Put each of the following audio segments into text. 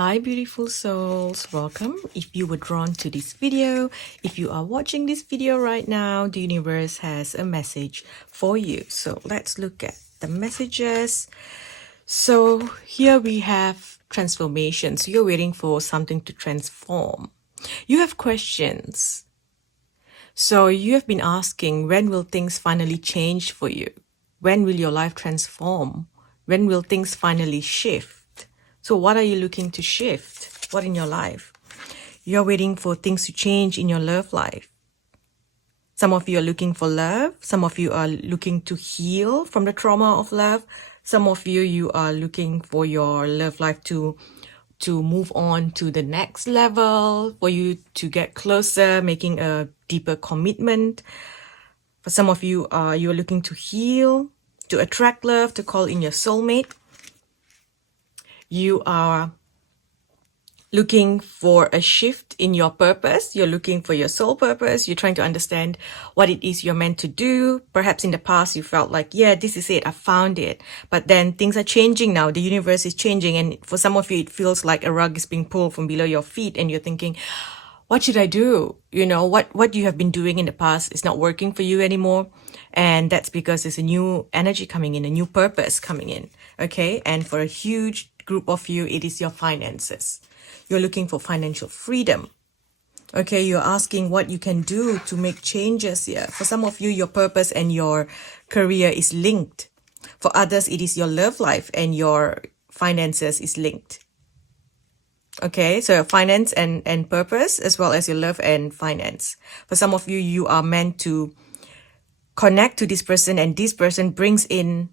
Hi beautiful souls, welcome. If you were drawn to this video, if you are watching this video right now, the universe has a message for you. So let's look at the messages. So here we have transformation. So you're waiting for something to transform. You have questions. So you have been asking, when will things finally change for you? When will your life transform? When will things finally shift? So what are you looking to shift? What in your life? You're waiting for things to change in your love life. Some of you are looking for love. Some of you are looking to heal from the trauma of love. Some of you are looking for your love life to move on to the next level, for you to get closer, making a deeper commitment. For some of you, you're looking to heal, to attract love, to call in your soulmate. You are looking for a shift in your purpose. You're looking for your soul purpose. You're trying to understand what it is you're meant to do. Perhaps in the past you felt like, yeah, this is it, I found it. But then things are changing now. The universe is changing. And for some of you, it feels like a rug is being pulled from below your feet and you're thinking, what should I do? You know, what you have been doing in the past is not working for you anymore. And that's because there's a new energy coming in, a new purpose coming in. Okay. And for a huge group of you, it is your finances. You're looking for financial freedom. Okay, you're asking what you can do to make changes here. For some of you, your purpose and your career is linked. For others, it is your love life and your finances is linked. Okay, so finance and purpose as well as your love and finance. For some of you, you are meant to connect to this person and this person brings in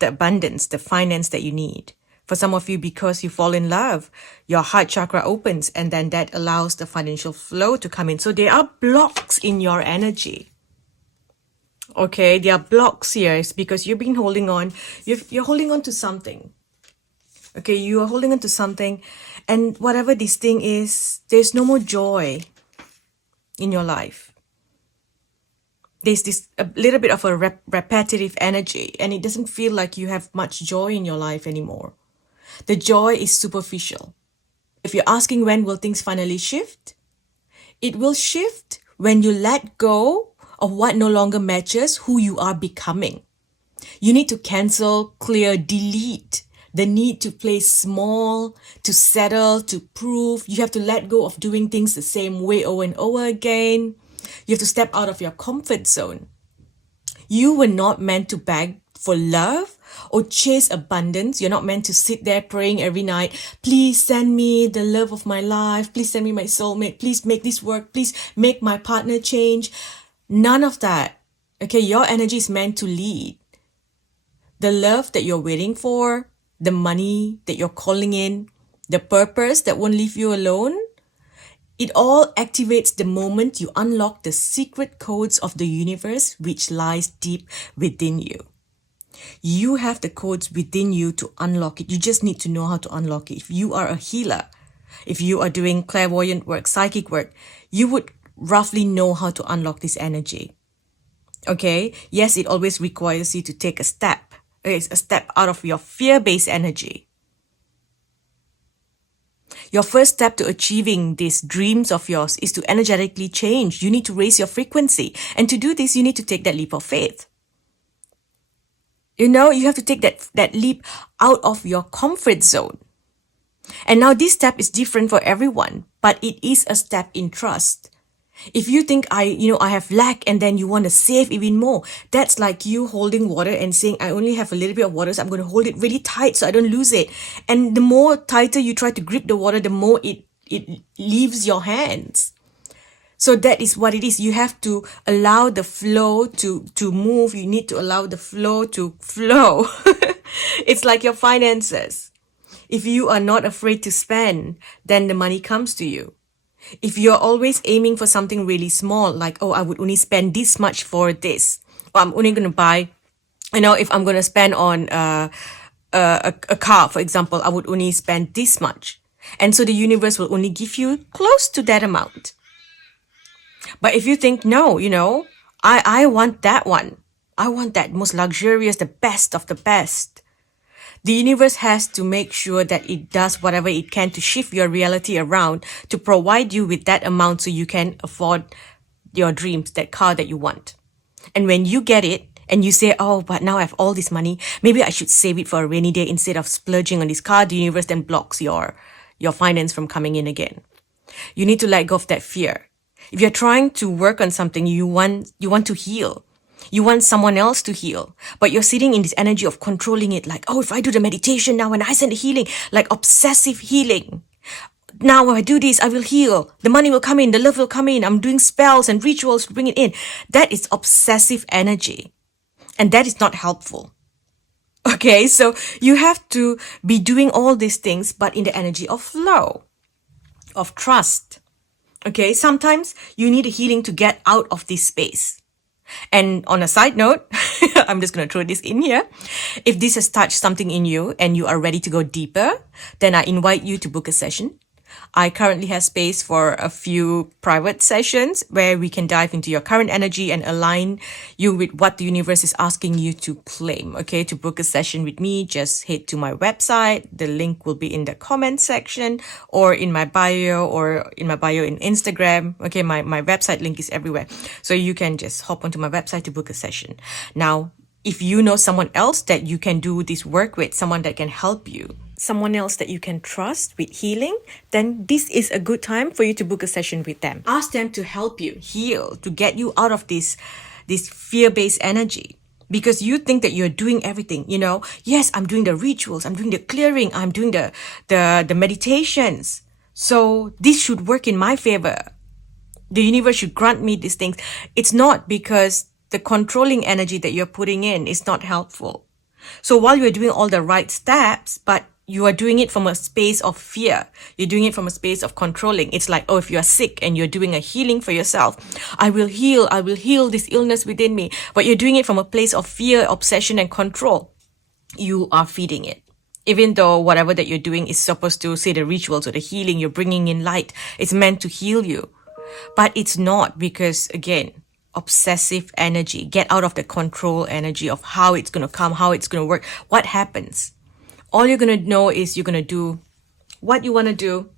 the abundance, the finance that you need. For some of you, because you fall in love, your heart chakra opens and then that allows the financial flow to come in. So there are blocks in your energy. Okay, there are blocks here. It's because you've been holding on. You're holding on to something. Okay, you are holding on to something. And whatever this thing is, there's no more joy in your life. There's this a little bit of a repetitive energy. And it doesn't feel like you have much joy in your life anymore. The joy is superficial. If you're asking when will things finally shift, it will shift when you let go of what no longer matches who you are becoming. You need to cancel, clear, delete the need to play small, to settle, to prove. You have to let go of doing things the same way over and over again. You have to step out of your comfort zone. You were not meant to beg for love or chase abundance. You're not meant to sit there praying every night, please send me the love of my life, please send me my soulmate, please make this work, please make my partner change. None of that. Okay, your energy is meant to lead. The love that you're waiting for, the money that you're calling in, the purpose that won't leave you alone, it all activates the moment you unlock the secret codes of the universe which lies deep within you. You have the codes within you to unlock it. You just need to know how to unlock it. If you are a healer, if you are doing clairvoyant work, psychic work, you would roughly know how to unlock this energy. Okay? Yes, it always requires you to take a step. It's a step out of your fear-based energy. Your first step to achieving these dreams of yours is to energetically change. You need to raise your frequency. And to do this, you need to take that leap of faith. You know, you have to take that leap out of your comfort zone. And now this step is different for everyone, but it is a step in trust. If you think I have lack and then you want to save even more, that's like you holding water and saying, I only have a little bit of water, so I'm going to hold it really tight so I don't lose it. And the more tighter you try to grip the water, the more it leaves your hands. So that is what it is. You have to allow the flow to move. You need to allow the flow to flow. It's like your finances. If you are not afraid to spend, then the money comes to you. If you're always aiming for something really small, like, oh, I would only spend this much for this, or I'm only going to buy, if I'm going to spend on a car, for example, I would only spend this much. And so the universe will only give you close to that amount. But if you think, no, I want that one. I want that most luxurious, the best of the best. The universe has to make sure that it does whatever it can to shift your reality around to provide you with that amount so you can afford your dreams, that car that you want. And when you get it and you say, oh, but now I have all this money, maybe I should save it for a rainy day instead of splurging on this car, the universe then blocks your finance from coming in again. You need to let go of that fear. If you're trying to work on something, you want to heal. You want someone else to heal, but you're sitting in this energy of controlling it, like, oh, if I do the meditation now and I send the healing, like obsessive healing. Now when I do this, I will heal. The money will come in, the love will come in. I'm doing spells and rituals to bring it in. That is obsessive energy. And that is not helpful. Okay, so you have to be doing all these things, but in the energy of flow, of trust. Okay, sometimes you need a healing to get out of this space. And on a side note, I'm just going to throw this in here. If this has touched something in you and you are ready to go deeper, then I invite you to book a session. I currently have space for a few private sessions where we can dive into your current energy and align you with what the universe is asking you to claim. Okay, to book a session with me, just head to my website. The link will be in the comment section or in my bio in Instagram. Okay, my website link is everywhere. So you can just hop onto my website to book a session. Now, if you know someone else that you can do this work with, someone that can help you, someone else that you can trust with healing, then this is a good time for you to book a session with them. Ask them to help you heal, to get you out of this fear-based energy. Because you think that you're doing everything, Yes, I'm doing the rituals, I'm doing the clearing, I'm doing the meditations. So this should work in my favor. The universe should grant me these things. It's not, because the controlling energy that you're putting in is not helpful. So while you're doing all the right steps, but you are doing it from a space of fear. You're doing it from a space of controlling. It's like, oh, if you are sick and you're doing a healing for yourself, I will heal this illness within me. But you're doing it from a place of fear, obsession, and control. You are feeding it. Even though whatever that you're doing is supposed to, say, the rituals or the healing, you're bringing in light, it's meant to heal you. But it's not, because, again, obsessive energy. Get out of the control energy of how it's going to come, how it's going to work, what happens. All you're going to know is you're going to do what you want to do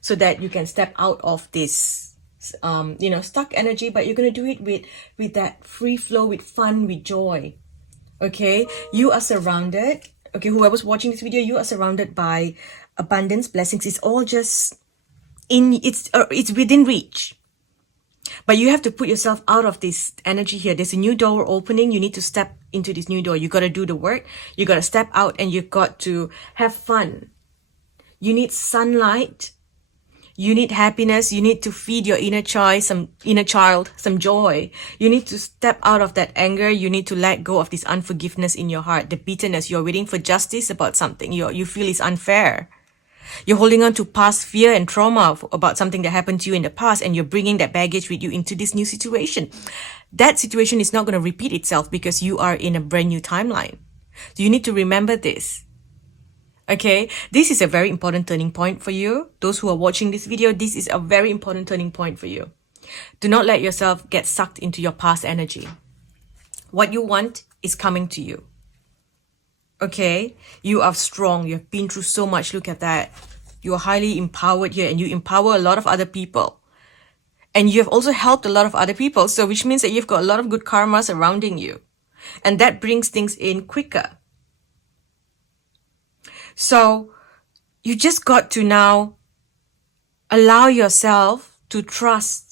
so that you can step out of this, stuck energy, but you're going to do it with that free flow, with fun, with joy. Okay. You are surrounded. Okay. Whoever's watching this video, you are surrounded by abundance, blessings. It's all just it's within reach. But you have to put yourself out of this energy here. There's a new door opening. You need to step into this new door. You got to do the work. You got to step out and you've got to have fun. You need sunlight. You need happiness. You need to feed your inner child some joy. You need to step out of that anger. You need to let go of this unforgiveness in your heart, the bitterness. You're waiting for justice about something you feel is unfair. You're holding on to past fear and trauma about something that happened to you in the past, and you're bringing that baggage with you into this new situation. That situation is not going to repeat itself because you are in a brand new timeline. So you need to remember this. Okay, this is a very important turning point for you. Those who are watching this video, this is a very important turning point for you. Do not let yourself get sucked into your past energy. What you want is coming to you. Okay, you are strong. You have been through so much. Look at that. You are highly empowered here, and you empower a lot of other people. And you have also helped a lot of other people. So which means that you've got a lot of good karma surrounding you. And that brings things in quicker. So you just got to now allow yourself to trust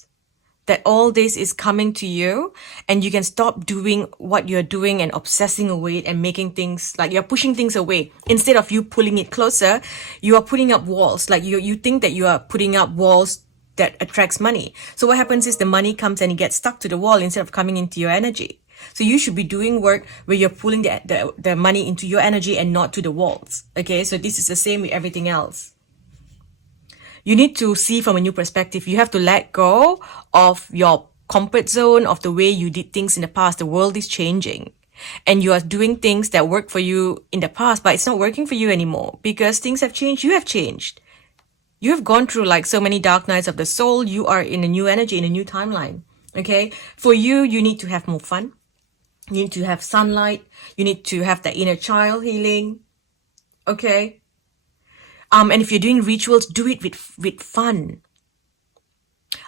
that all this is coming to you, and you can stop doing what you're doing and obsessing away and making things like you're pushing things away. Instead of you pulling it closer, you are putting up walls. Like you think that you are putting up walls that attracts money. So what happens is the money comes and it gets stuck to the wall instead of coming into your energy. So you should be doing work where you're pulling the money into your energy and not to the walls. Okay, so this is the same with everything else. You need to see from a new perspective. You have to let go of your comfort zone, of the way you did things in the past. The world is changing. And you are doing things that worked for you in the past, but it's not working for you anymore because things have changed. You have changed. You have gone through like so many dark nights of the soul. You are in a new energy, in a new timeline. Okay? For you, you need to have more fun. You need to have sunlight. You need to have the inner child healing. Okay? And if you're doing rituals, do it with fun.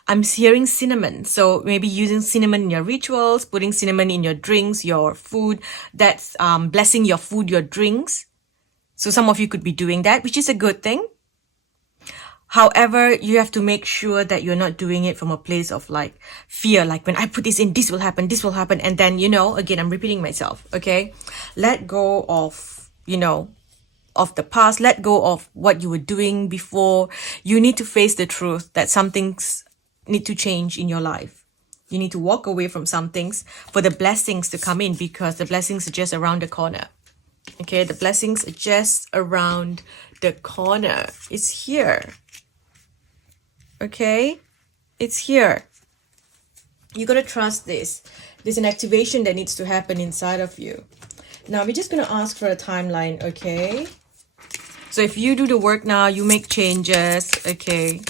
I'm hearing cinnamon. So maybe using cinnamon in your rituals, putting cinnamon in your drinks, your food. That's blessing your food, your drinks. So some of you could be doing that, which is a good thing. However, you have to make sure that you're not doing it from a place of like fear, like when I put this in, this will happen. And then, again, I'm repeating myself, okay? Let go of, of the past. Let go of what you were doing before. You need to face the truth that some things need to change in your life. You need to walk away from some things for the blessings to come in, because the blessings are just around the corner. Okay, the blessings are just around the corner. It's here. Okay, it's here. You gotta trust this. There's an activation that needs to happen inside of you. Now we're just gonna ask for a timeline, okay? So if you do the work now, you make changes, okay?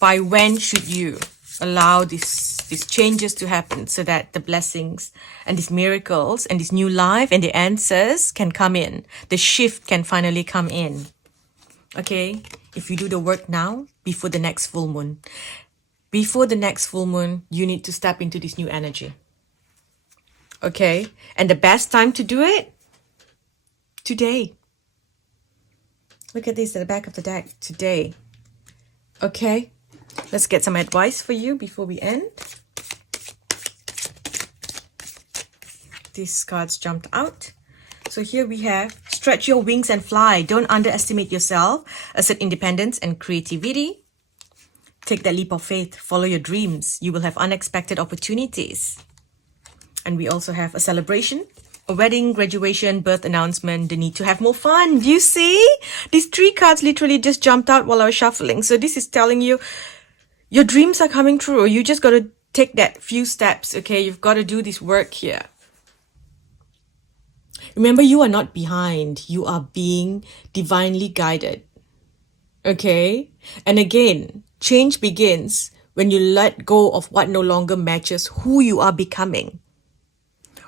By when should you allow these changes to happen so that the blessings and these miracles and this new life and the answers can come in? The shift can finally come in. Okay? If you do the work now, before the next full moon. Before the next full moon, you need to step into this new energy. Okay? And the best time to do it? Today. Look at this at the back of the deck. Today. Okay? Let's get some advice for you before we end. These cards jumped out. So here we have, stretch your wings and fly. Don't underestimate yourself. Assert independence and creativity. Take that leap of faith. Follow your dreams. You will have unexpected opportunities. And we also have a celebration, a wedding, graduation, birth announcement, the need to have more fun. Do you see? These 3 cards literally just jumped out while I was shuffling. So this is telling you, your dreams are coming true. You just got to take that few steps, okay? You've got to do this work here. Remember, you are not behind. You are being divinely guided, okay? And again, change begins when you let go of what no longer matches who you are becoming.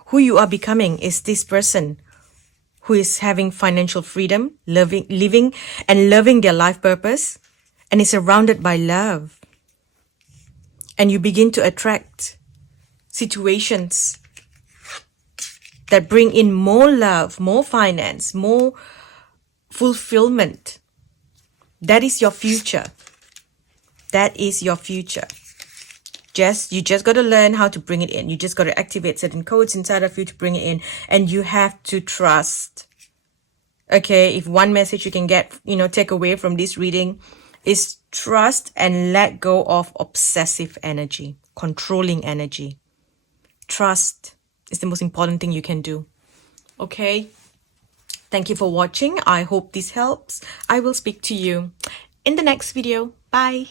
Who you are becoming is this person who is having financial freedom, living and loving their life purpose, and is surrounded by love. And you begin to attract situations that bring in more love, more finance, more fulfillment. That is your future. That is your future. You just got to learn how to bring it in. You just got to activate certain codes inside of you to bring it in. And you have to trust. Okay, if one message you can get, take away from this reading is trust and let go of obsessive energy, controlling energy. Trust is the most important thing you can do. Okay? Thank you for watching. I hope this helps. I will speak to you in the next video. Bye.